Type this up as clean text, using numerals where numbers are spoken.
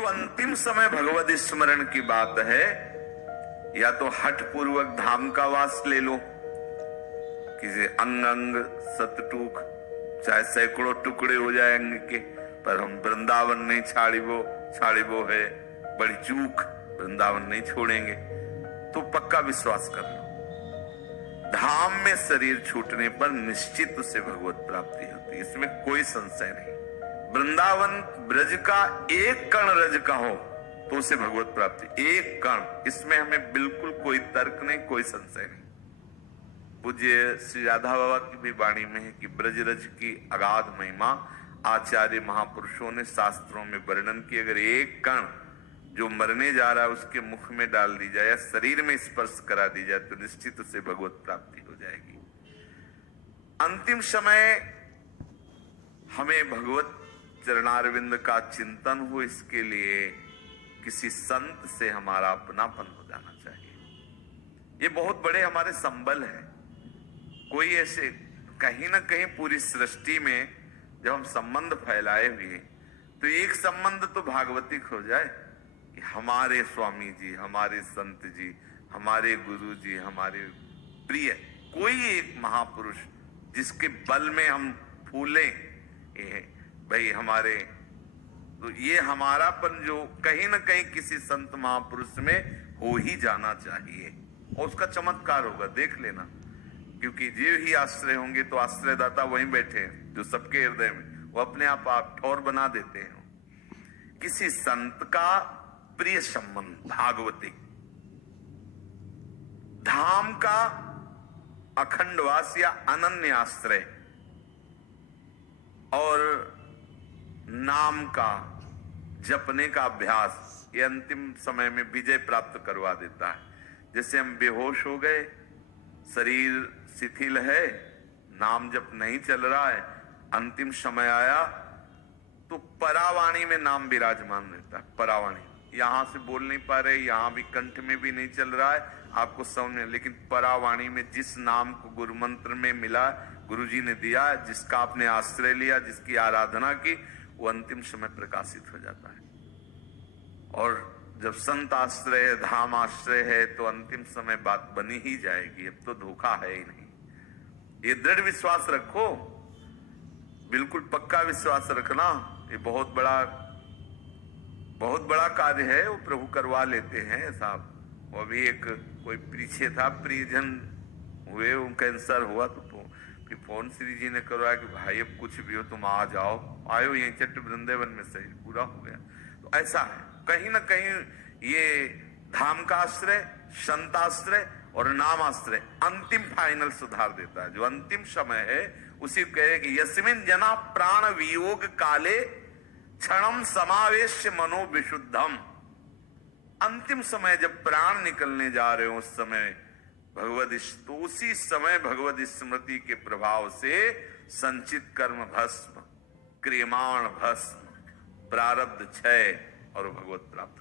जो अंतिम समय भगवत स्मरण की बात है, या तो हठ पूर्वक धाम का वास ले लो, किसी अंग अंग सतटूक, चाहे सैकड़ों टुकड़े हो जाए अंग के, पर हम वृंदावन नहीं छाड़िबो है बड़ी चूक, वृंदावन नहीं छोड़ेंगे, तो पक्का विश्वास कर लो धाम में शरीर छूटने पर निश्चित उसे भगवत प्राप्ति होती है, इसमें कोई संशय नहीं। वृंदावन ब्रज का एक कण रज का हो तो उसे भगवत प्राप्ति, एक कण, इसमें हमें बिल्कुल कोई तर्क नहीं, कोई संशय नहीं। पूज्य श्री राधा बाबा की भी वाणी में है कि ब्रज रज की अगाध महिमा आचार्य महापुरुषों ने शास्त्रों में वर्णन की। अगर एक कण जो मरने जा रहा है उसके मुख में डाल दी जाए या शरीर में स्पर्श करा दी जाए तो निश्चित उसे भगवत प्राप्ति हो जाएगी। अंतिम समय हमें भगवत चरणारविंद का चिंतन हो, इसके लिए किसी संत से हमारा अपनापन हो जाना चाहिए। ये बहुत बड़े हमारे संबल है। कोई ऐसे कहीं ना कहीं पूरी सृष्टि में जब हम संबंध फैलाए हुए तो एक संबंध तो भागवतिक हो जाए कि हमारे स्वामी जी, हमारे संत जी, हमारे गुरु जी, हमारे प्रिय कोई एक महापुरुष जिसके बल में हम फूले भाई हमारे, तो ये हमारापन जो कहीं ना कहीं किसी संत महापुरुष में हो ही जाना चाहिए और उसका चमत्कार होगा, देख लेना। क्योंकि जीव ही आश्रय होंगे तो आश्रयदाता वहीं बैठे हैं जो सबके हृदय में, वो अपने आप ठौर बना देते हैं। किसी संत का प्रिय संबंध भागवती, धाम का अखंडवास या अनन्य आश्रय और नाम का जपने का अभ्यास, ये अंतिम समय में विजय प्राप्त करवा देता है। जैसे हम बेहोश हो गए, शरीर शिथिल है, नाम जप नहीं चल रहा है, अंतिम समय आया तो परावाणी में नाम विराजमान रहता है। परावाणी, यहां से बोल नहीं पा रहे, यहां भी कंठ में भी नहीं चल रहा है आपको समझ में, लेकिन परावाणी में जिस नाम को गुरु मंत्र में मिला, गुरुजी ने दिया, जिसका आपने आश्रय लिया, जिसकी आराधना की, वो अंतिम समय प्रकाशित हो जाता है। और जब संत आश्रय है, धाम आश्रय है, तो अंतिम समय बात बनी ही जाएगी। अब तो धोखा है ही नहीं। ये दृढ़ विश्वास रखो, बिल्कुल पक्का विश्वास रखना। ये बहुत बड़ा कार्य है, वो प्रभु करवा लेते हैं साहब। वो भी एक कोई पीछे था, प्रियजन हुए, उन कैंसर हुआ, तो फिर फोन श्री जी ने करवाया कि भाई अब कुछ भी हो तुम आ जाओ, आयो यहीं चट्ट वृंदावन में, सही पूरा हो गया। तो ऐसा है, कहीं ना कहीं ये धाम का आश्रय, संत आश्रय और नाम आश्रय अंतिम फाइनल सुधार देता है। जो अंतिम समय है उसी कहे कि यस्मिन जना प्राण वियोग काले क्षणम समावेश मनो विशुद्धम। अंतिम समय जब प्राण निकलने जा रहे हो उस समय तो उसी समय भगवद स्मृति के प्रभाव से संचित कर्म भस्म, क्रियमाण भस्म, प्रारब्ध क्षय और भगवत प्राप्त